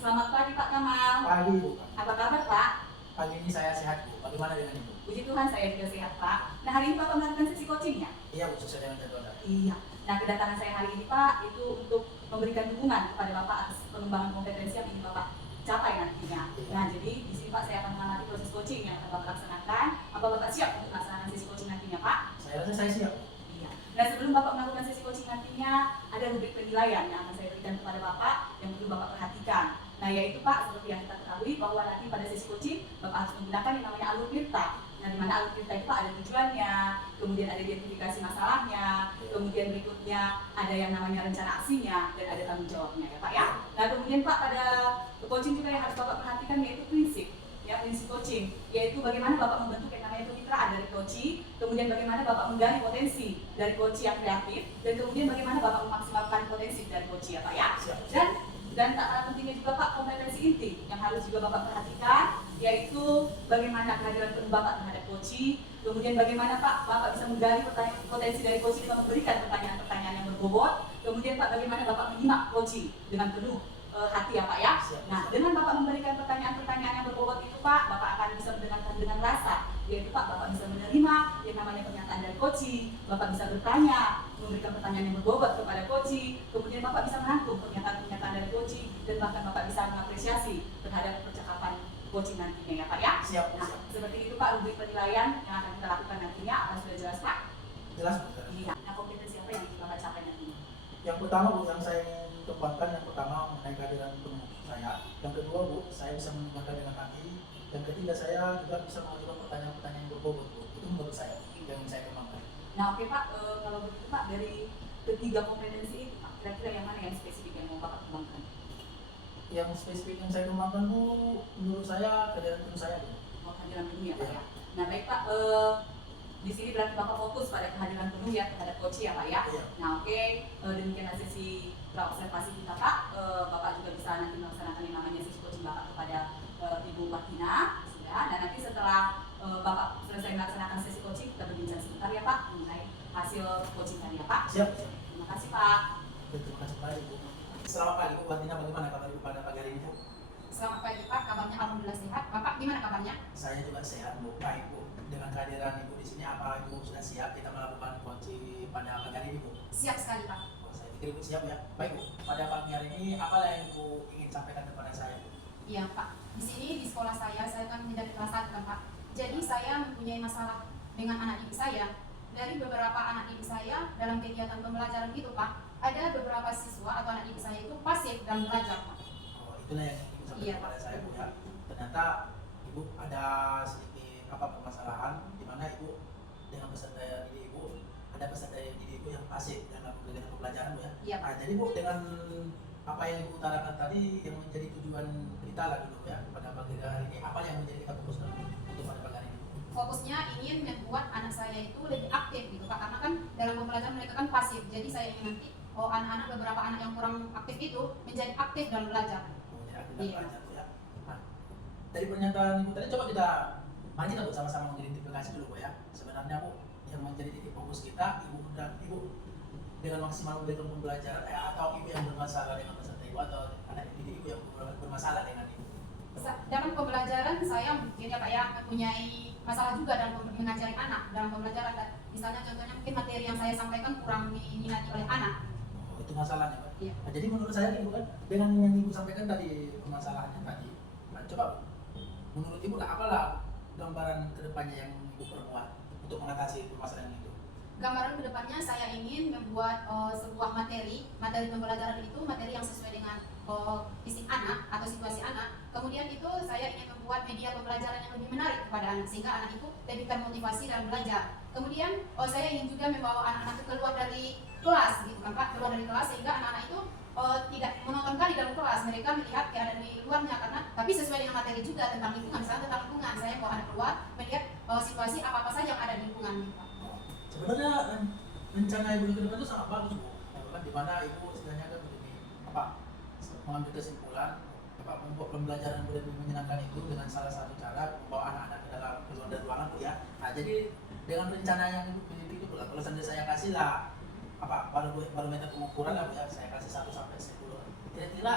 Selamat pagi Pak Kamal. Pagi Bu. Apa kabar Pak? Pagi ini saya sehat Bu. Bagaimana dengan Ibu? Puji Tuhan saya juga sehat Pak. Nah hari ini Bapak melakukan sesi coaching ya? Iya Bu, sesuai dengan jadwal. Iya. Nah kedatangan saya hari ini Pak itu untuk memberikan dukungan kepada Bapak atas pengembangan kompetensi yang ingin Bapak capai nantinya. Nah jadi di sini Pak saya akan mengamati proses coaching yang akan Bapak laksanakan. Apa Bapak siap untuk melaksanakan sesi coaching nantinya Pak? Saya rasa saya siap. Iya. Nah sebelum Bapak melakukan sesi coaching nantinya ada rubrik penilaian yang akan saya berikan kepada Bapak yang perlu Bapak perhatikan. Nah yaitu Pak, seperti yang kita ketahui bahwa nanti pada sesi coaching Bapak harus menggunakan yang namanya alur tirta. Nah di mana alur tirta itu Pak ada tujuannya, kemudian ada identifikasi masalahnya, kemudian berikutnya ada yang namanya rencana aksinya, dan ada tanggung jawabnya ya Pak ya. Nah kemudian Pak pada coaching juga yang harus Bapak perhatikan yaitu prinsip. Ya, prinsip coaching, yaitu bagaimana Bapak membentuk yang namanya kemitraan dari coaching, kemudian bagaimana Bapak menggali potensi dari coaching yang kreatif, dan kemudian bagaimana Bapak memaksimalkan potensi dari coaching ya Pak ya. Dan tak kalah pentingnya juga Pak kompetensi inti yang harus juga Bapak perhatikan, yaitu bagaimana kehadiran penuh Bapak terhadap coaching, kemudian bagaimana Pak Bapak bisa menggali potensi dari coaching dengan memberikan pertanyaan-pertanyaan yang berbobot, kemudian Pak bagaimana Bapak menyimak coaching dengan penuh hati ya Pak ya. Nah dengan Bapak memberikan pertanyaan-pertanyaan yang berbobot itu Pak, Bapak akan bisa mendengarkan dengan rasa, yaitu Pak Bapak bisa menerima yang namanya pernyataan dari coaching, Bapak bisa bertanya, memberikan pertanyaan yang berbobot kepada coaching, kemudian Bapak bisa merangkum pernyataan-pernyataan dari coaching, dan bahkan Bapak bisa mengapresiasi terhadap percakapan coaching nantinya ya Pak ya. Siap. Nah seperti itu Pak rubrik penilaian yang akan kita lakukan nantinya. Apa sudah jelas Pak? Jelas Bu. Iya. Nah kompetensi apa yang Bapak capai nantinya? Yang pertama Bu, yang saya ingin kembangkan yang pertama mengenai kehadiran penuh saya. Yang kedua Bu, saya bisa mendengarkan dengan hati. Yang ketiga saya juga bisa mengajukan pertanyaan-pertanyaan yang berbobot Bu. Itu menurut saya yang ingin saya kembangkan. Nah oke Pak, kalau begitu Pak dari ketiga kompetensi itu Pak, kira-kira yang mana yang spesifik yang mau Bapak kembangkan? Yang spesifik yang saya kembangkan Bu, menurut saya kehadiran penuh saya Bu. Oh kehadiran penuh ya Pak ya. Nah baik Pak, di sini berarti Bapak fokus pada kehadiran penuh ya terhadap coaching ya Pak ya. Iya. Nah oke, demikianlah sesi observasi kita Pak. Bapak juga bisa nanti melaksanakan yang namanya sesi coaching Bapak kepada Ibu Martina sudah. Dan nanti setelah Bapak selesai melaksanakan sesi coaching kita berbincang sebentar ya Pak mengenai hasil coaching tadi ya Pak. Siap. Terima kasih Pak. Terima kasih banyak Bu. Selamat pagi Bu Martina, bagaimana kabar Ibu pada pagi hari ini Bu? Selamat pagi Pak, kabarnya alhamdulillah sehat. Bapak gimana kabarnya? Saya juga sehat Bu. Baik Bu. Dengan kehadiran Ibu di sini, apa Ibu sudah siap kita melakukan coaching pada pagi hari ini Bu? Siap sekali Pak. Oh, saya pikir Ibu siap ya. Baik Bu. Pada pagi hari ini apa yang Ibu ingin sampaikan kepada saya? Iya Pak. Di sini di sekolah saya kan menjadi kelas 1 kan Pak. Jadi saya mempunyai masalah dengan anak didik saya. Dari beberapa anak didik saya dalam kegiatan pembelajaran itu Pak, ada beberapa siswa atau anak didik saya itu pasif dalam belajar Pak. Oh, itulah yang Ibu sampaikan Iya, kepada Pak. saya Bu ya. Ternyata Ibu ada sedikit permasalahan di mana Ibu dengan peserta didik Ibu ada peserta didik Ibu yang pasif dalam kegiatan pembelajaran Bu ya. Iya Pak. Nah, jadi Bu dengan apa yang Ibu utarakan tadi yang menjadi tujuan kita lah dulu ya pada pagi hari ini, apa yang menjadi kita fokus untuk pada pagi hari ini? Fokusnya ingin membuat anak saya itu lebih aktif gitu Pak, karena kan dalam pembelajaran mereka kan pasif. Jadi saya ingin nanti anak-anak beberapa anak yang kurang aktif itu menjadi aktif dalam belajar. Oh, ya, kita Iya. belajar Bu ya. Nah, dari pernyataan Ibu tadi coba mari kita Bu sama-sama mengidentifikasi dulu Bu ya. Sebenarnya Bu yang menjadi titik fokus kita Ibu dengan maksimal memberikan pembelajaran atau Ibu yang bermasalah dengan peserta Ibu atau anak didik Ibu yang bermasalah dengan Ibu? Dalam pembelajaran saya mungkin ya Pak ya mempunyai masalah juga dalam mengajari anak dalam pembelajaran. Misalnya contohnya mungkin materi yang saya sampaikan kurang diminati oleh anak. Oh, itu masalahnya Pak. Iya. Nah, jadi menurut saya Ibu kan dengan yang Ibu sampaikan tadi permasalahannya tadi, nah, coba menurut Ibu lah apalah gambaran kedepannya yang Ibu perbuat untuk mengatasi permasalahan itu? Gambaran kedepannya saya ingin membuat sebuah materi pembelajaran itu materi yang sesuai dengan fisik anak atau situasi anak. Kemudian itu saya ingin membuat media pembelajaran yang lebih menarik kepada anak sehingga anak itu lebih termotivasi dalam belajar. Kemudian saya ingin juga membawa anak-anak itu keluar dari kelas gitu kan Pak, keluar dari kelas sehingga anak-anak itu tidak monoton kali dalam kelas, mereka melihat keadaan di luarnya karena tapi sesuai dengan materi juga tentang lingkungan, misalnya tentang lingkungan saya bawa anak keluar melihat situasi apa-apa saja yang ada di lingkungan gitu Pak. Sebenarnya rencana Ibu ke depan itu sangat bagus Bu. Kan di mana Ibu sebenarnya kan begini mengambil kesimpulan membuat pembelajaran yang lebih menyenangkan itu dengan salah satu cara membawa anak-anak ke dalam keluar dari ruangan Bu ya. Nah jadi dengan rencana yang Ibu miliki itu kalau seandainya saya kasih lah barometer pengukuran lah Bu ya, saya kasih 1 sampai 10. Kira-kira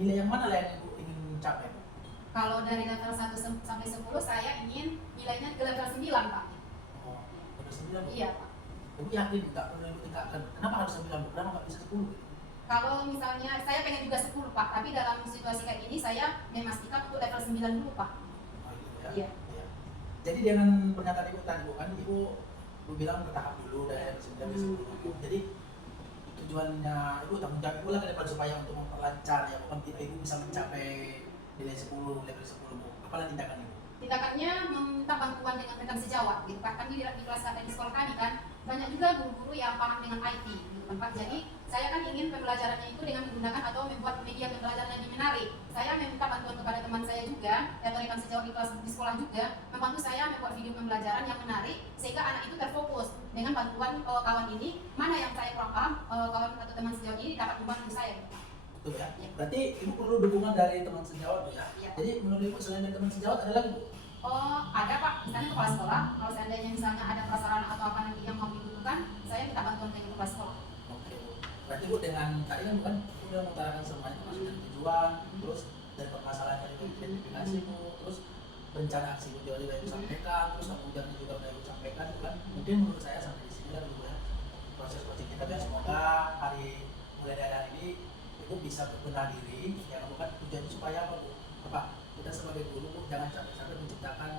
nilai yang mana lah yang ibu ingin capai? Kalau dari level 1 sampai 10 saya ingin nilainya ke level 9 Pak. Oh, udah 9. Iya Pak. Ibu yakin nggak perlu ibu tingkatkan? Kenapa harus 9? Kenapa nggak bisa 10? Kalau misalnya saya pengen juga 10 Pak, tapi dalam situasi kayak ini saya memastikan untuk level 9 dulu Pak. Oh, gitu ya. Iya. Iya. Jadi dengan pernyataan ibu tadi bu, kan ibu bilang bertahap dulu dari 9 ke 10. Jadi tujuannya ibu, tanggung jawab ibu lah ke depan supaya untuk memperlancar ya, bukan ibu bisa mencapai nilai 10, level 10 bu. Apalah tindakan ibu? Tindakannya meminta bantuan dengan rekan sejawat gitu Pak. Kan di kelas kami di sekolah kami kan banyak juga guru-guru yang paham dengan IT gitu kan Pak. Jadi saya kan ingin pembelajarannya itu dengan menggunakan atau membuat media pembelajaran yang menarik. Saya meminta bantuan kepada teman saya juga atau rekan sejawat di kelas di sekolah juga membantu saya membuat video pembelajaran yang menarik sehingga anak itu terfokus. Dengan bantuan kawan ini, mana yang saya kurang paham, kawan atau teman sejawat ini dapat membantu saya. Betul ya? Ya. Berarti ibu perlu dukungan dari teman sejawat bu ya? Iya. Jadi menurut ibu selain dari teman sejawat ada lagi bu? Oh, ada Pak, misalnya kepala sekolah. Kalau seandainya misalnya ada prasarana atau apa nanti yang mau dibutuhkan, saya minta bantuan dari kepala sekolah. Oke bu. Berarti bu dengan tadi kan bukan udah mengutarakan semuanya termasuk dari tujuan, terus dari permasalahan dari identifikasi bu, terus rencana aksi bu juga ibu sampaikan, terus kemudiannya juga udah ibu sampaikan, itu kan mungkin menurut saya sampai di sini lah dulu ya proses coaching kita. Dan semoga mulai dari hari ini ibu bisa berbenah diri, ya bukan tujuannya supaya apa bu? Apa? Kita sebagai guru bu, jangan capek-capek menciptakan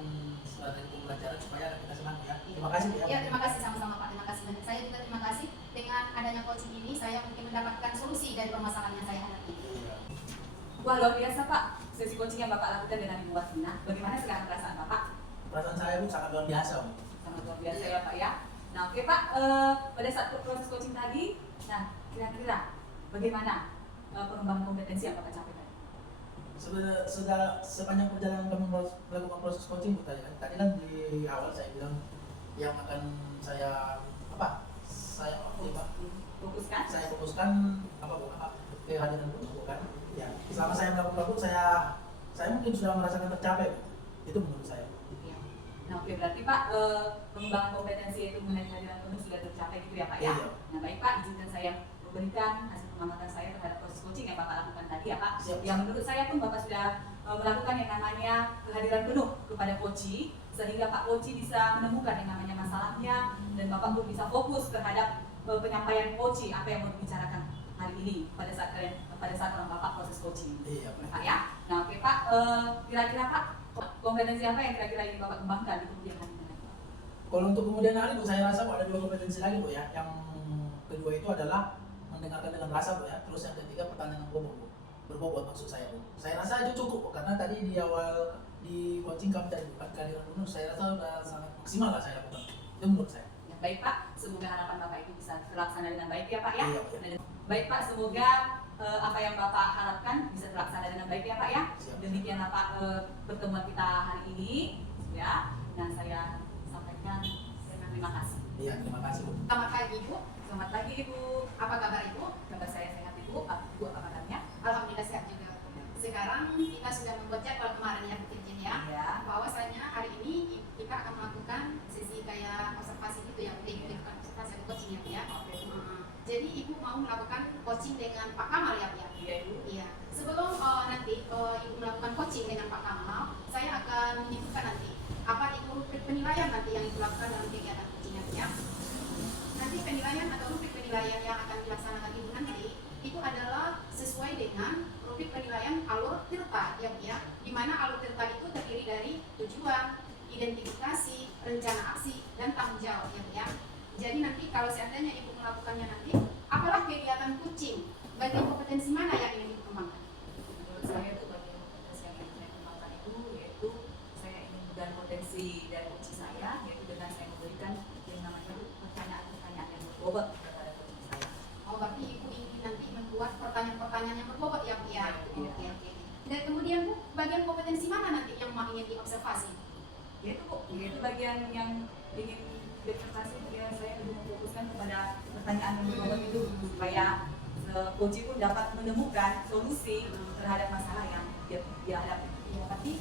strategi pembelajaran supaya kita senang ya. Terima kasih bu ya. Ya, terima kasih sama-sama Pak. Terima kasih banyak. Saya juga terima kasih dengan adanya coaching ini, saya mungkin mendapatkan solusi dari permasalahan yang saya hadapi. Iya. Wah, luar biasa Pak, sesi coaching yang Bapak lakukan dengan Ibu Wasmina. Bagaimana sekarang perasaan Bapak? Perasaan saya bu sangat luar biasa bu. Sangat luar biasa ya Pak ya. Nah oke Pak, pada saat proses coaching tadi, nah kira-kira bagaimana pengembangan kompetensi yang Bapak capai tadi? Sudah sepanjang perjalanan kami melakukan proses coaching bu, tadi kan di awal saya bilang yang akan saya Fokuskan? saya fokuskan apa bu, kehadiran bu kan ya. Selama saya melakukan bu, saya mungkin sudah merasakan tercapai bu. Itu menurut saya. Ya. Nah oke, berarti Pak, pengembangan kompetensi itu mengenai kehadiran penuh sudah tercapai gitu ya Pak ya? Iya. Nah baik Pak, izinkan saya memberikan hasil pengamatan saya terhadap proses coaching yang Bapak lakukan tadi ya Pak. Siap. Yang menurut saya pun Bapak sudah melakukan yang namanya kehadiran penuh kepada coaching, sehingga Pak coaching bisa menemukan yang namanya masalahnya, dan Bapak pun bisa fokus terhadap penyampaian coaching apa yang mau dibicarakan hari ini pada saat orang Bapak proses coaching. Iya Pak ya. Nah oke Pak, kira-kira Pak kompetensi apa yang kira-kira ingin Bapak kembangkan di kemudian hari nanti? Kalau untuk kemudian hari bu, saya rasa bu ada 2 kompetensi lagi bu ya. Yang kedua itu adalah mendengarkan dengan rasa bu ya. Terus yang ketiga pertanyaan yang berbobot maksud saya bu. Saya rasa itu cukup bu, karena tadi di awal di coaching kami tadi bukan kehadiran penuh, saya rasa sudah sangat maksimal lah saya lakukan. Itu menurut saya. Ya, baik Pak, semoga harapan Bapak itu bisa terlaksana dengan baik ya Pak ya. Iya, iya. Baik Pak, semoga apa yang Bapak harapkan bisa terlaksana dengan baik ya Pak ya. Siap. Demikianlah Pak pertemuan kita hari ini ya. Nah saya sampaikan terima kasih. Iya, terima kasih bu. Selamat pagi Bu. Selamat pagi Ibu. Apa kabar Ibu? Kabar saya sehat Ibu. Ibu apa kabarnya? Alhamdulillah sehat juga. Sekarang kita sudah membuat jadwal kemarin ya Bu Kirjen ya. Ya. Bahwasanya hari ini kita akan melakukan sesi kayak observasi gitu ya, melakukan observasi atau coaching ya. Oke. Jadi Ibu mau melakukan coaching dengan Pak Kamal ya, ya? Iya Ibu. Iya. Sebelum nanti Ibu melakukan coaching dengan Pak Kamal, saya akan menyebutkan nanti apa itu rubrik penilaian nanti yang Ibu lakukan dalam kegiatan coaching ya. Nanti penilaian atau rubrik penilaian yang akan dilaksanakan Ibu nanti itu adalah sesuai dengan rubrik penilaian alur tirta ya, di mana alur tirta itu terdiri dari tujuan, identifikasi, rencana aksi, dan tanggung jawab ya. Jadi nanti kalau seandainya Ibu melakukannya nanti, apalah kegiatan coaching, bagian kompetensi mana yang ingin Ibu kembangkan? Menurut saya itu bagian kompetensi yang ingin saya kembangkan yaitu saya ingin menggali potensi dari coaching saya, yaitu dengan saya memberikan yang namanya pertanyaan-pertanyaan yang berbobot kepada coaching saya. Oh, berarti Ibu ingin nanti membuat pertanyaan-pertanyaan yang berbobot ya, Bu ya? Iya. Oke. Dan kemudian Bu, bagian kompetensi mana nanti yang ingin diobservasi? Yaitu bagian yang ingin diobservasi, ya saya lebih memfokuskan kepada pertanyaan yang berbobot itu supaya coaching pun dapat menemukan solusi terhadap masalah yang dia hadapi. Ya, berarti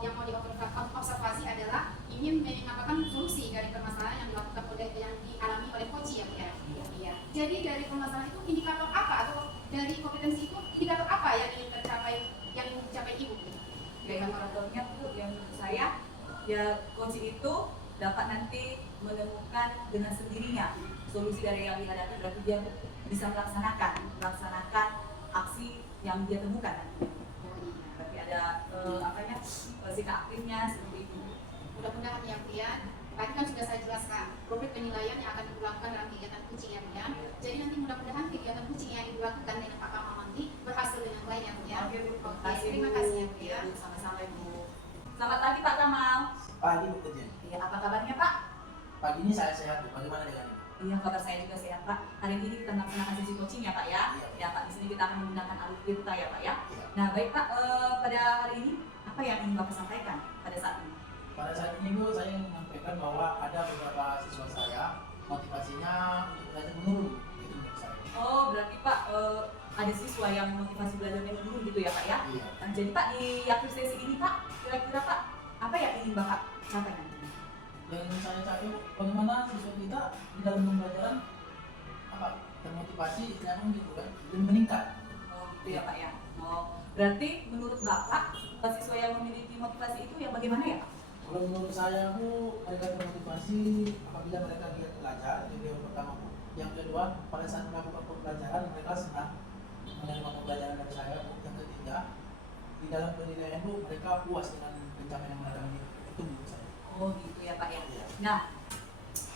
yang mau diobservasi adalah ingin menyampaikan solusi dari permasalahan yang dilakukan yang dialami oleh coach ya, Bu ya? Iya. Jadi dari permasalahan itu indikator apa atau dari kompetensi itu indikator apa yang ingin ya coaching itu dapat nanti menemukan dengan sendirinya solusi dari yang dihadapi, berarti dia bisa melaksanakan aksi yang dia temukan nanti. Berarti ada sikap aktifnya seperti itu. Mudah-mudahan ya Bu ya. Tadi kan sudah saya jelaskan rubrik penilaian yang akan dilakukan dalam kegiatan coaching ya Bu ya. Jadi nanti mudah-mudahan kegiatan coaching yang dilakukan dengan Pak Kamal nanti berhasil dengan baik ya Bu ya. Oke, Bu. Oke, terima kasih ya Bu ya. Bu, sama-sama Bu. Selamat pagi Pak Kamal. Pagi Bu Kejen. Iya, apa kabarnya Pak? Pagi ini saya sehat Bu. Bagaimana dengan ini? Iya, kabar saya juga sehat Pak. Hari ini kita melaksanakan sesi coaching ya Pak ya. Iya. Ya Pak, di sini kita akan menggunakan alur Tirta ya Pak ya. Iya. Nah baik Pak, pada hari ini apa yang ingin Bapak sampaikan pada saat ini? Pada saat ini Bu, saya ingin menyampaikan bahwa ada beberapa siswa saya motivasinya untuk belajar menurun. Itu menurut saya. Oh berarti Pak ada siswa yang motivasi belajarnya menurun gitu ya Pak ya? Iya. Nah, jadi Pak di akhir sesi ini Pak, kira-kira Pak apa yang ingin Bapak capai nanti? Yang ingin saya cari bagaimana siswa kita di dalam pembelajaran termotivasi, nyaman gitu kan, dan meningkat. Oh gitu ya Pak ya. Oh berarti menurut Bapak siswa yang memiliki motivasi itu yang bagaimana ya Pak? Kalau menurut saya Bu, mereka termotivasi apabila mereka giat belajar, itu yang pertama Bu. Yang kedua, pada saat melakukan pembelajaran mereka senang menerima pembelajaran dari saya Bu. Yang ketiga, di dalam penilaian Bu, mereka puas dengan pencapaian yang mereka miliki. Itu menurut saya. Oh gitu ya Pak ya. Iya. Nah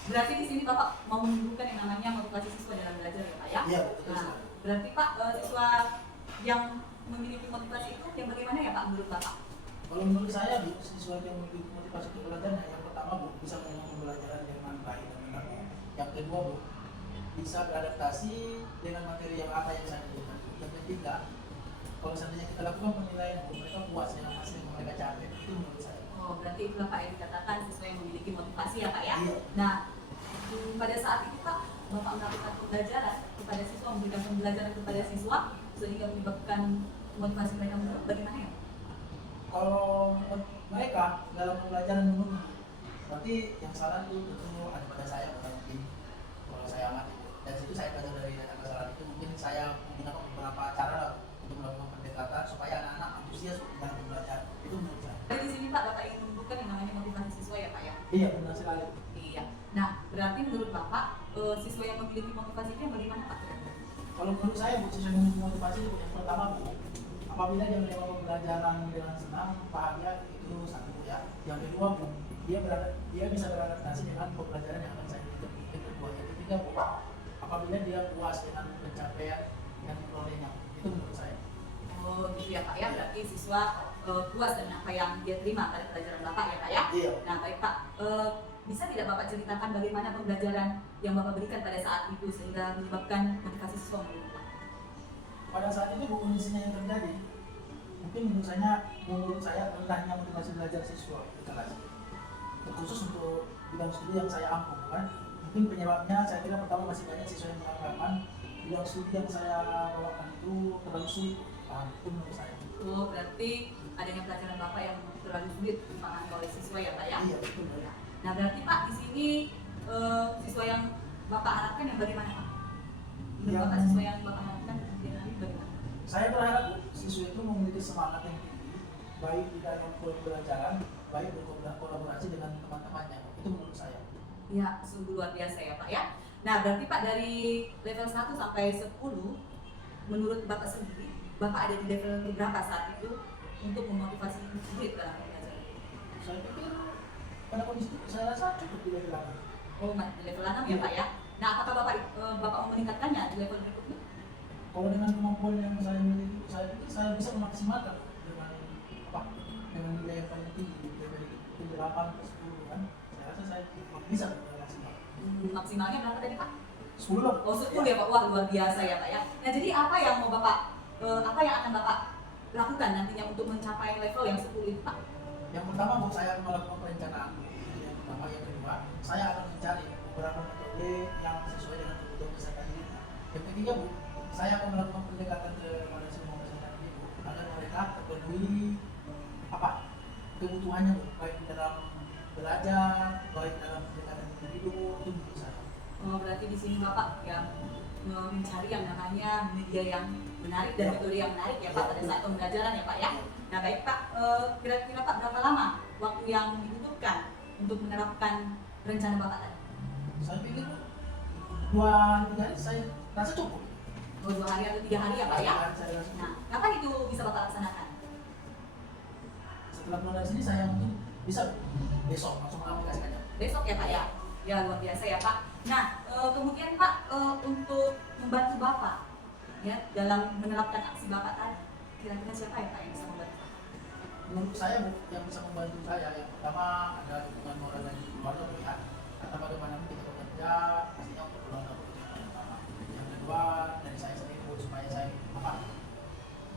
berarti di sini Bapak mau menunjukkan yang namanya motivasi siswa dalam belajar ya Pak ya? Iya, betul Nah, sekali. berarti Pak siswa yang memiliki motivasi itu yang bagaimana ya Pak menurut Bapak? Kalau menurut saya Bu, siswa yang memiliki motivasi untuk belajar, yang pertama Bu, bisa menerima pembelajaran dengan baik dan benar Bu. Yang kedua Bu, bisa beradaptasi dengan materi yang apa yang saya berikan. Yang ketiga, kalau seandainya kita lakukan penilaian Bu, mereka puas dengan hasil yang mereka capai. Itu menurut saya. Oh berarti itulah Pak yang dikatakan siswa yang memiliki motivasi ya Pak ya? Iya. Nah pada saat itu Pak Bapak melakukan pembelajaran kepada siswa, memberikan pembelajaran kepada siswa sehingga menyebabkan motivasi mereka menurun, bagaimana ya? Kalau mereka dalam pembelajaran menurut, berarti yang salah itu tentu ada pada saya mungkin. Kalau saya amati dan situ saya belajar dari data kesalahan itu, mungkin saya menggunakan beberapa cara lah untuk melakukan pendekatan supaya anak-anak antusias dalam belajar. Itu menurut saya. Jadi di sini Pak Bapak ingin menunjukkan yang namanya motivasi siswa ya Pak ya? Iya, benar sekali. Iya. Nah berarti menurut Bapak siswa yang memiliki motivasi itu yang bagaimana Pak? Kalau menurut saya Bu, siswa yang memiliki motivasi itu yang pertama Bu, apabila dia menerima pembelajaran dengan senang, bahagia, itu satu Bu ya. Yang kedua Bu, dia bisa beradaptasi dengan pembelajaran yang akan saya berikan. Yang kedua, yang ketiga Bu, apabila dia puas dengan pencapaian yang diperolehnya. Itu menurut saya. Oh gitu ya Pak ya, berarti siswa puas dengan apa yang dia terima pada pelajaran Bapak ya Pak ya? Iya. Nah baik Pak, bisa tidak Bapak ceritakan bagaimana pembelajaran yang Bapak berikan pada saat itu sehingga menyebabkan motivasi siswa menurun Pak? Pada saat itu Bu, kondisinya yang terjadi, mungkin menurut saya rendahnya motivasi belajar siswa di kelas. Terkhusus untuk bidang studi yang saya ampu kan. Mungkin penyebabnya saya kira pertama masih banyak siswa yang beranggapan bidang studi yang saya bawakan itu terlalu sulit paham. Itu menurut saya. Oh berarti adanya pelajaran Bapak yang terlalu sulit dipahami oleh siswa ya Pak ya? Iya, betul ya. Nah berarti Pak di sini siswa yang Bapak harapkan yang bagaimana Pak? Menurut Yang- Bapak siswa yang Bapak harapkan dia nanti bagaimana? Saya berharap Bu, siswa itu memiliki semangat yang tinggi, baik di dalam pembelajaran, baik berkolaborasi dengan teman-temannya. Itu menurut saya. Ya, sungguh luar biasa ya Pak ya. Nah, berarti Pak dari level 1 sampai 10, menurut Bapak sendiri, Bapak ada di level berapa saat itu untuk memotivasi murid dalam pembelajaran? Saya pikir pada kondisi itu saya rasa cukup di level lama. Oh, di level 6 ya Pak ya. Nah, apakah Bapak mau meningkatkannya di level berikutnya? Kalau dengan kemampuan yang saya miliki, saya pikir saya bisa memaksimalkan dengan nilai yang paling tinggi dari 8 ke 10 kan. Saya rasa saya bisa maksimal. Maksimalnya berapa tadi Pak? 10 lah. Oh 10 ya Pak, wah luar biasa ya Pak ya. Nah jadi apa yang mau Bapak, apa yang akan Bapak lakukan nantinya untuk mencapai level yang 10 itu Pak? Yang pertama Bu, saya akan melakukan perencanaan. Yang pertama, yang kedua, saya akan mencari beberapa metode yang sesuai dengan kebutuhan peserta didik. Yang ketiga Bu, saya akan melakukan pendekatan kepada semua peserta didik Bu, agar mereka terpenuhi kebutuhannya Bu, baik dalam belajar, baik dalam pendekatan individu, itu menurut saya. Oh, berarti di sini Bapak yang mencari yang namanya media yang menarik dan Ya. metode yang menarik ya Pak Ya, pada saat pembelajaran ya Pak ya. Nah baik Pak, kira-kira Pak berapa lama waktu yang dibutuhkan dibutuhkan untuk menerapkan rencana Bapak tadi? Saya pikir 2-3 hari saya rasa cukup. 2 hari atau 3 hari ya Pak ya? Saya rasa cukup. Nah, kapan itu bisa Bapak laksanakan? Setelah pulang dari sini saya mungkin bisa besok langsung mengaplikasikannya. Besok ya Pak ya? Ya luar biasa ya Pak. Nah, kemudian Pak untuk membantu Bapak ya dalam menerapkan aksi Bapak tadi, kira-kira siapa ya Pak yang bisa membantu Bapak? Menurut saya Bu, yang bisa membantu saya yang pertama ada dukungan moral dari keluarga Bu ya. Karena bagaimanapun kita bekerja pastinya untuk keluarga Bu itu yang paling utama. Yang kedua dari saya sendiri Bu, supaya saya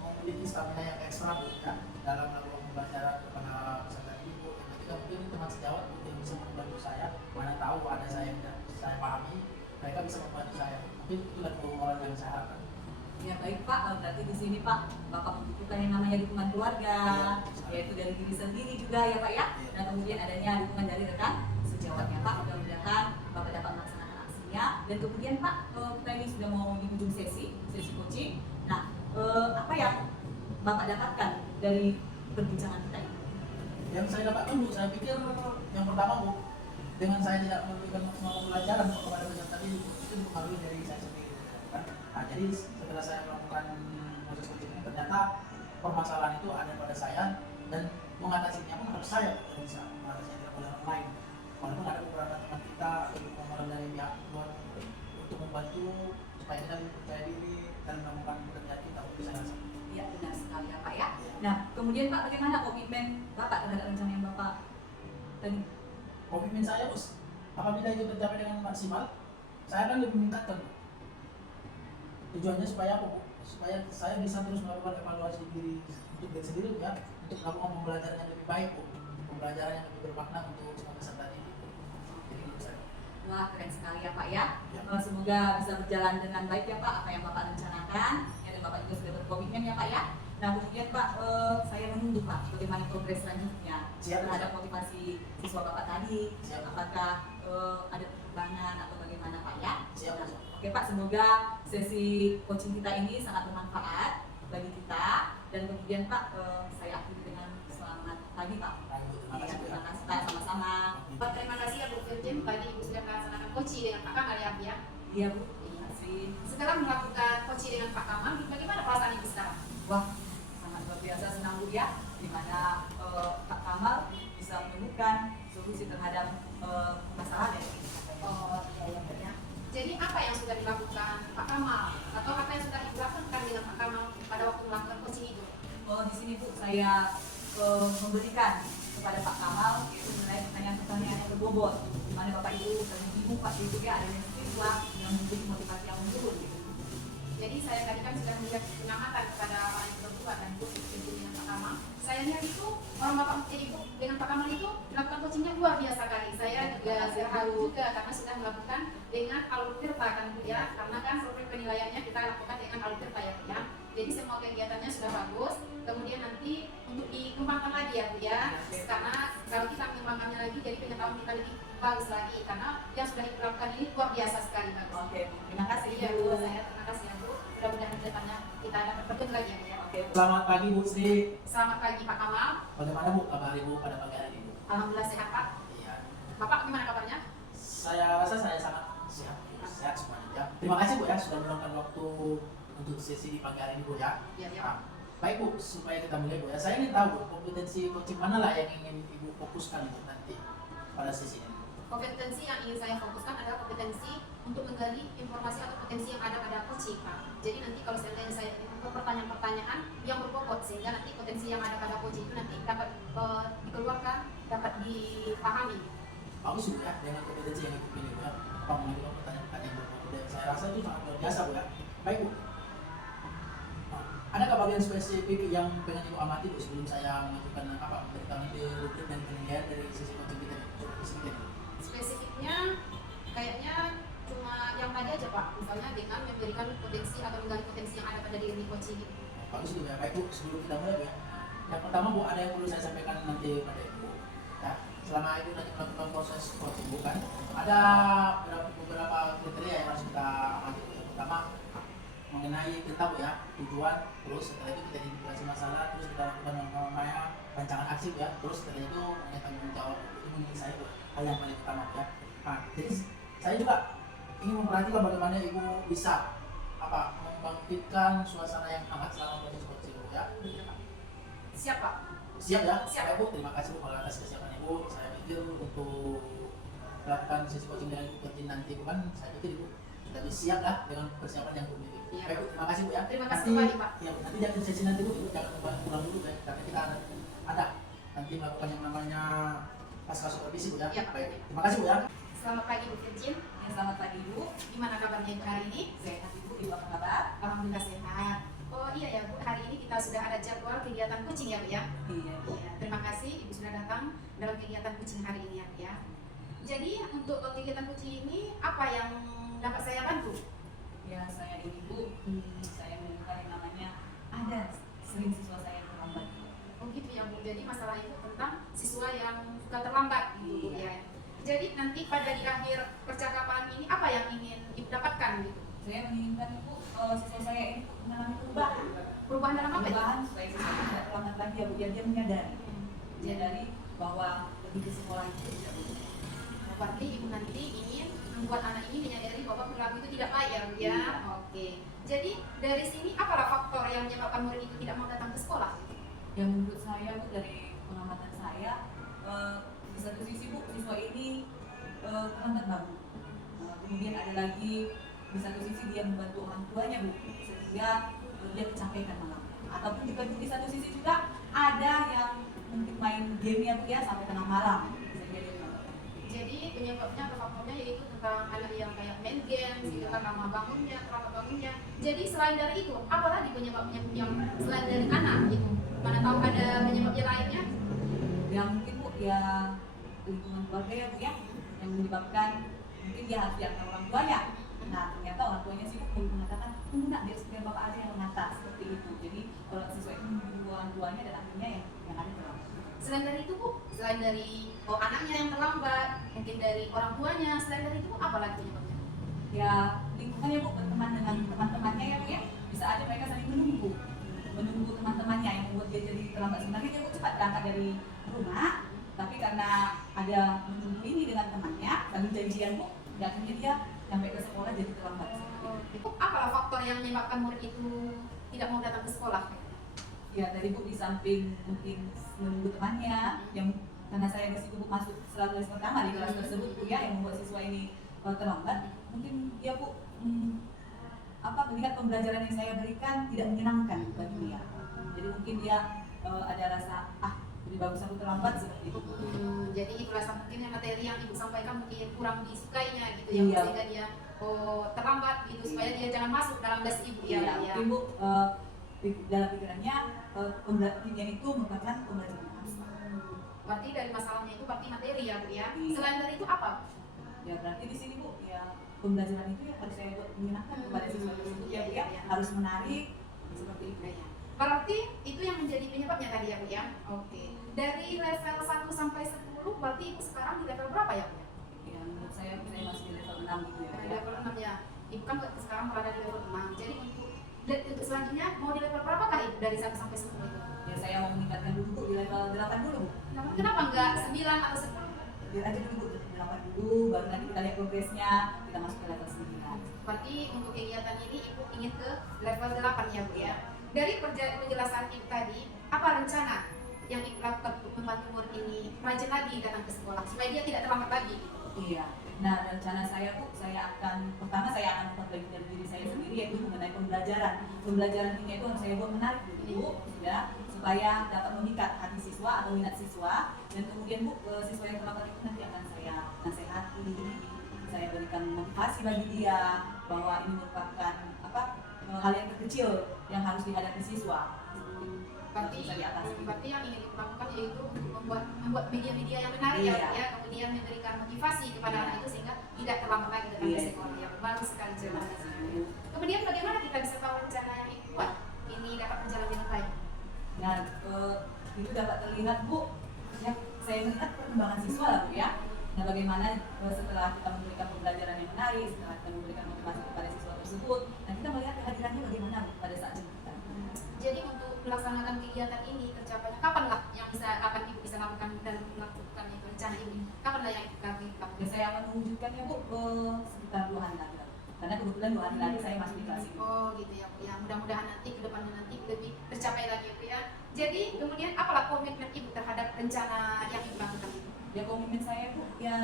memiliki stamina yang ekstra Bu ya dalam melakukan pembelajaran kepada peserta didik Bu. Yang ketiga mungkin teman sejawat Bu yang bisa membantu saya, mana tahu ada saya yang tidak saya pahami, mereka bisa membantu saya. Mungkin itulah dukungan moral yang saya harapkan. Ya baik Pak, berarti di sini Pak Bapak membutuhkan yang namanya dukungan keluarga, yaitu dari diri sendiri juga ya Pak ya. Dan kemudian adanya dukungan dari rekan sejawatnya Pak. Mudah-mudahan Bapak dapat melaksanakan aksinya. Dan kemudian Pak, kita ini sudah mau di ujung sesi coaching. Nah, apa yang Bapak dapatkan dari perbincangan kita ini? Yang saya dapatkan Bu, saya pikir yang pertama Bu, dengan saya tidak memberikan maksimal pelajaran kepada peserta didik itu dipengaruhi dari saya sendiri. Nah, jadi setelah saya melakukan proses coaching ini ternyata permasalahan itu ada pada saya dan mengatasinya pun harus saya yang bisa mengatasinya, tidak boleh orang lain. Walaupun ada beberapa teman kita atau orang dari pihak luar untuk membantu supaya kita lebih percaya diri dan melakukan pekerjaan kita untuk bisa laksanakan. Ya benar sekali ya Pak ya. Nah, kemudian Pak bagaimana komitmen Bapak terhadap rencana yang Bapak tadi? Komitmen saya Bos, apabila itu tercapai dengan maksimal, saya akan lebih meningkatkan. Tujuannya supaya apa Bu? Supaya saya bisa terus melakukan evaluasi diri untuk diri sendiri ya, untuk melakukan pembelajaran yang lebih baik Bu, pembelajaran yang lebih bermakna untuk semua peserta didik. Jadi menurut saya. Wah keren sekali ya Pak ya. Ya. Semoga bisa berjalan dengan baik ya Pak apa yang Bapak rencanakan. Ya, dan Bapak juga sudah berkomitmen ya Pak ya. Nah kemudian Pak, saya menunggu Pak bagaimana progres selanjutnya Siap, terhadap siap. motivasi siswa Bapak tadi. Siap. Apakah ada perkembangan atau bagaimana Pak ya? Siap, Nah, siap. Oke Pak, semoga sesi coaching kita ini sangat bermanfaat bagi kita. Dan kemudian Pak, saya akhiri dengan selamat pagi Pak. Baik, Bu. Terima Iya, kasih Bu. terima kasih Pak, sama-sama. Pak, terima kasih ya Bu Virgin, tadi Ibu sudah melaksanakan coaching dengan Pak Kamal ya Bu ya. Iya Bu, terima kasih. Setelah melakukan coaching dengan Pak Kamal, bagaimana perasaan Ibu sekarang? Wah, sangat luar biasa senang Bu ya, di mana Pak Kamal bisa menemukan solusi terhadap masalah yang ingin disampaikan. Oh iya ya. Jadi apa yang sudah dilakukan Pak Kamal atau apa yang sudah Ibu lakukan dengan Pak Kamal pada waktu melakukan coaching itu? Di sini Bu, saya memberikan kepada Pak Kamal yaitu mengenai pertanyaan-pertanyaan yang berbobot, di mana Bapak Ibu dan Ibu pasti juga ada siswa yang memiliki motivasi yang menurun gitu. Jadi saya tadi kan sudah melihat pengamatan kepada orang yang berdua dan Ibu dengan Pak Kamal. Saya lihat itu orang Bapak Ibu dengan Pak Kamal itu melakukan coachingnya luar biasa kali. Saya juga terharu juga karena sudah melakukan dengan alur tirta kan Bu ya. Karena kan survei penilaiannya kita lakukan dengan alur tirta ya Bu ya. Jadi semua kegiatannya sudah bagus. Kemudian nanti untuk dikembangkan lagi ya Bu ya. Karena kalau kita mengembangkannya lagi jadi pengetahuan kita lebih bagus lagi. Karena yang sudah dilakukan ini luar biasa sekali bagus. Oke, terima kasih Iya Bu. Bu, saya terima kasih ya Bu. Mudah-mudahan kedepannya kita dapat bertemu lagi ya Bu ya. Oke, Selamat pagi Bu Sri. Selamat pagi Pak Kamal. Bagaimana Bu kabar Ibu pada pagi hari ini Bu? Alhamdulillah sehat Pak. Iya. Bapak gimana kabarnya? Saya rasa saya sangat sehat semuanya ya. Terima kasih Bu ya sudah meluangkan waktu untuk sesi di pagi hari ini Bu ya. Iya ya. Nah, baik Bu, supaya kita mulai Bu ya. Saya ingin tahu Bu, kompetensi coaching mana lah yang ingin Ibu fokuskan Bu nanti pada sesi ini. Kompetensi yang ingin saya fokuskan adalah kompetensi untuk menggali informasi atau potensi yang ada pada coaching Pak. Jadi nanti kalau seandainya saya membuat pertanyaan-pertanyaan yang berbobot sehingga nanti potensi yang ada pada coaching itu nanti dapat dikeluarkan, dapat dipahami. Bagus Bu ya, dengan kompetensi yang Ibu pilih Bu ya. Apa mengajukan pertanyaan-pertanyaan yang berbobot dan saya rasa itu sangat luar biasa Bu ya. Baik Bu. Nah, adakah bagian spesifik yang pengen Ibu amati Bu sebelum saya mengajukan memberitahu nanti rutin dan penilaian dari sesi coaching kita nih? Coba disebutkan. Spesifiknya kayaknya cuma yang tadi aja Pak, misalnya dengan memberikan potensi atau menggali potensi yang ada pada diri coaching itu. Bagus Bu ya. Baik Bu, sebelum kita mulai Bu ya. Yang pertama Bu, ada yang perlu saya sampaikan nanti pada Ibu. Ya, selama Ibu nanti melakukan proses coaching Bu kan, ada beberapa kriteria yang harus kita amati. Yang pertama mengenai kita Bu ya, tujuan, terus setelah itu kita identifikasi masalah, terus kita lakukan namanya rancangan aksi Bu ya, terus setelah itu mengenai tanggung jawab. Itu hal yang paling utama ya. Nah, jadi saya juga ingin memperhatikan bagaimana ibu bisa membangkitkan suasana yang hangat selama proses coaching ya. Siap Pak. Siap ya? Siap. Baik, Bu, terima kasih Bu atas kesiapan Ibu. Saya pikir untuk melakukan sesi coaching dengan Ibu Coaching nanti bukan, saya pikir Ibu sudah siap lah dengan persiapan yang Bu miliki. Iya. Baik Bu, terima kasih Bu ya. Terima kasih Nanti, kembali, Pak. ya, nanti jangan sesi nanti Bu, Ibu jangan pulang dulu ya, karena kita ada nanti melakukan yang namanya pasca supervisi Bu ya. Iya, Pak. Baik, terima kasih Bu ya. Selamat pagi Bu Virgin. Ya, selamat pagi Bu. Gimana kabarnya Ibu hari ini? Sehat Ibu, Ibu apa kabar? Alhamdulillah sehat. Oh iya ya Bu, hari ini kita sudah ada jadwal kegiatan coaching ya Bu ya. Iya Bu. Iya, terima kasih Ibu sudah datang dalam kegiatan coaching hari ini ya Bu ya. Jadi untuk kegiatan coaching ini apa yang dapat saya bantu? Ya saya ini Bu, saya menemukan yang namanya ada sering siswa saya yang terlambat. Oh gitu ya Bu, jadi masalah itu tentang siswa yang suka terlambat gitu Bu ya. Jadi nanti pada di akhir percakapan ini apa yang ingin Ibu dapatkan gitu? Saya menginginkan Ibu siswa saya ini mengalami perubahan. Perubahan dalam apa itu? Perubahan supaya siswa itu tidak terlambat lagi ya Bu, biar dia menyadari bahwa pergi ke sekolah itu tidak boleh. Berarti Ibu nanti ingin membuat anak ini menyadari bahwa perilaku itu tidak baik ya Bu ya. Iya. Oke. Jadi dari sini apalah faktor yang menyebabkan murid itu tidak mau datang ke sekolah? Yang menurut saya Bu, dari pengamatan saya, di satu sisi Bu, siswa ini terlambat bangun. Kemudian ada lagi di satu sisi dia membantu orang tuanya Bu, sehingga dia kecapekan malam. Ataupun juga di satu sisi juga ada yang mungkin main game ya Bu ya sampai tengah malam. Bisa jadi Jadi penyebabnya atau faktornya yaitu tentang anak yang kayak main game, sehingga kan lama bangunnya, terlambat bangunnya. Jadi selain dari itu, apa lagi penyebabnya yang selain dari anak gitu? Mana tahu ada penyebabnya lainnya? yang mungkin Bu ya lingkungan keluarga ya Bu ya yang menyebabkan mungkin dia harus diantar orang tuanya. Nah ternyata orang tuanya sih Bu mengatakan enggak, biar bapak aja yang mengantar seperti itu. Jadi kalau siswa itu menunggu orang tuanya dan akhirnya yang ada terlambat. Selain dari itu Bu, selain dari anaknya yang terlambat, mungkin dari orang tuanya, selain dari itu apa lagi penyebabnya? Ya lingkungannya Bu, berteman dengan teman-temannya ya Bu ya, bisa aja mereka saling menunggu teman-temannya yang membuat dia jadi terlambat. Sebenarnya dia Bu cepat berangkat dari rumah, tapi karena ada menunggu ini dengan temannya saling janjian Bu, dan akhirnya dia sampai ke sekolah jadi terlambat. Itu apalah faktor yang menyebabkan murid itu tidak mau datang ke sekolah? Ya tadi Bu, di samping mungkin menunggu temannya yang karena saya di situ Bu masuk selalu kelas pertama di kelas tersebut Bu ya, yang membuat siswa ini terlambat, mungkin dia Bu melihat pembelajaran yang saya berikan tidak menyenangkan bagi dia. Jadi mungkin dia ada rasa lebih bagus aku terlambat seperti itu. Jadi Ibu rasa mungkin materi yang Ibu sampaikan mungkin kurang disukainya gitu Iya. ya, sehingga dia terlambat gitu supaya dia jangan masuk dalam les Ibu ya. Iya, Ya. mungkin Bu dalam pikirannya pembelajaran itu merupakan pembelajaran asal. Berarti dari masalahnya itu berarti materi ya Bu ya. Iya. Selain dari itu apa? Ya berarti di sini Bu ya pembelajaran itu yang harus saya buat menyenangkan kepada siswa tersebut ya Bu ya, Iya. harus menarik seperti itu. Ya. Berarti itu yang menjadi penyebabnya tadi ya Bu ya. Oke. Dari level 1 sampai 10 berarti Ibu sekarang di level berapa ya Bu ya? Ya menurut saya masih di level 6 gitu ya. Di level 6 ya. Ibu kan sekarang berada di level 6. Jadi untuk selanjutnya mau di level berapakah Ibu dari 1 sampai 10 itu? Ya saya mau meningkatkan dulu Bu, di level 8 dulu Bu. Kenapa enggak 9 atau 10? Biar aja dulu Bu, 8 dulu, baru nanti kita lihat progresnya, kita masuk ke level 9. Berarti untuk kegiatan ini Ibu ingin ke level 8 ya Bu ya. Dari penjelasan Ibu tadi, apa rencana yang Ibu lakukan untuk membantu murid ini rajin lagi datang ke sekolah supaya dia tidak terlambat lagi? Iya. Nah, rencana saya Bu, pertama saya akan memperbaiki dari diri saya sendiri, yaitu mengenai pembelajaran. Pembelajaran ini itu harus saya buat menarik dulu, ya, supaya dapat memikat hati siswa atau minat siswa. Dan kemudian Bu, siswa yang terlambat itu nanti akan saya nasihati, saya berikan motivasi bagi dia bahwa ini merupakan hal yang terkecil yang harus dihadapi siswa. Berarti Bisa diatasi. berarti yang ingin Ibu lakukan yaitu untuk membuat media-media yang menarik Iya. ya, kemudian memberikan motivasi kepada anak itu sehingga tidak terlambat lagi datang ke Iya. sekolah. Ya, bagus sekali terima kasih. Kemudian bagaimana kita bisa tahu rencana yang Ibu buat ini dapat berjalan dengan baik? Nah, itu dapat terlihat Bu, ya, saya melihat perkembangan siswa lah Bu ya. Nah, bagaimana setelah kita memberikan pembelajaran yang menarik, setelah kita memberikan motivasi kepada siswa tersebut, nah kita melihat kehadirannya bagaimana Bu pada saat jemputan. Jadi untuk melaksanakan kegiatan ini tercapainya kapan lah yang bisa Ibu bisa lakukan dan melakukan itu rencana ini? Kapan lah yang saya akan mewujudkannya Bu sekitar 2 hari lagi. Karena kebetulan 2 hari lagi saya masuk di kelas ini. Oh gitu ya Bu ya. Mudah-mudahan nanti ke depannya nanti lebih tercapai lagi Bu ya. Jadi kemudian apalah komitmen Ibu terhadap rencana yang Ibu lakukan itu? Ya komitmen saya Bu, ya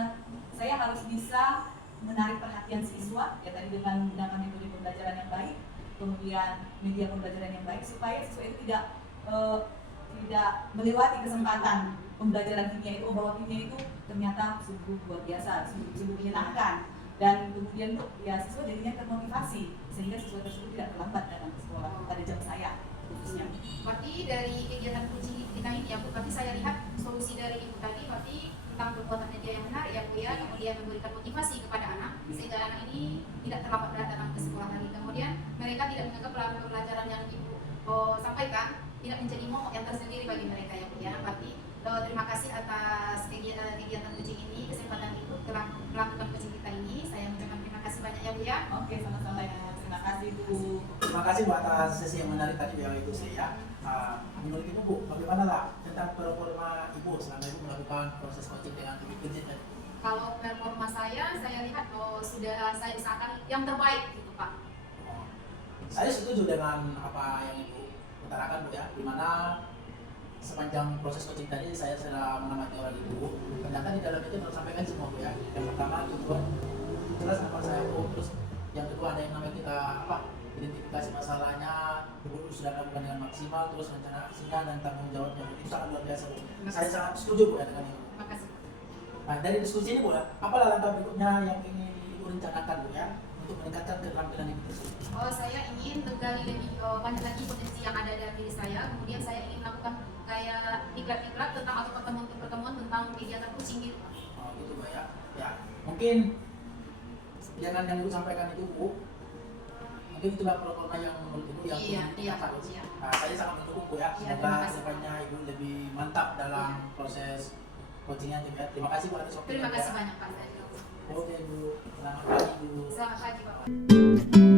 saya harus bisa menarik perhatian siswa ya tadi dengan menggunakan metode pembelajaran yang baik, kemudian media pembelajaran yang baik supaya siswa itu tidak melewati kesempatan pembelajaran kimia itu, bahwa kimia itu ternyata sungguh luar biasa, sungguh menyenangkan, dan kemudian tuh ya siswa jadinya termotivasi sehingga siswa tersebut tidak terlambat datang ke sekolah pada jam saya khususnya. Berarti dari kegiatan coaching kita ini ya Bu, berarti saya lihat solusi dari Ibu tadi berarti tentang kekuatan media yang menarik ya Bu ya, kemudian memberikan motivasi kepada anak sehingga anak ini tidak terlambat datang ke sekolah lagi. Kemudian mereka tidak menganggap pelajaran yang Ibu sampaikan tidak menjadi momok yang tersendiri bagi mereka ya Bu ya. Berarti terima kasih atas kegiatan coaching ini, kesempatan Ibu telah melakukan coaching kita ini. Saya mengucapkan terima kasih banyak ya Bu ya. Oke, sama-sama ya. Terima kasih Bu. Terima kasih Bu atas sesi yang menarik tadi yang Ibu saya. Menurut Ibu Bu, bagaimana lah tentang performa Ibu selama Ibu melakukan proses coaching dengan Ibu Kunjit tadi? Kalau performa saya lihat sudah saya usahakan yang terbaik gitu Pak. Saya setuju dengan apa yang Ibu utarakan Bu ya, dimana sepanjang proses coaching tadi saya sudah mengamati orang Ibu. Ternyata di dalam itu tersampaikan semua Bu ya. Yang pertama tujuan jelas apa saya mau, terus yang kedua ada yang namanya kita identifikasi masalahnya, Ibu sudah lakukan dengan maksimal, terus rencana aksinya dan tanggung jawabnya itu sangat luar biasa Bu. Saya sangat setuju Bu ya dengan itu. Terima kasih. Nah dari diskusi ini Bu ya, apalah langkah berikutnya yang ingin Ibu rencanakan Bu ya untuk meningkatkan keterampilan Ibu tersebut? Saya ingin menggali lebih banyak lagi potensi yang ada dalam diri saya. Kemudian saya ingin melakukan kayak iklan-iklan tentang atau pertemuan tentang kegiatan coaching gitu. Oh gitu Bu ya. Ya mungkin dengan yang Ibu sampaikan itu Bu, mungkin itulah performa yang menurut Ibu yang Iya. Nah, saya sangat mendukung Bu ya. Iya, Semoga terima kasih. kedepannya Ibu lebih mantap dalam proses coachingnya juga. Terima kasih Bu atas waktunya. Terima kasih Bu ya. banyak Pak. Saya juga. Oke Bu, selamat pagi Bu. Selamat pagi Bapak.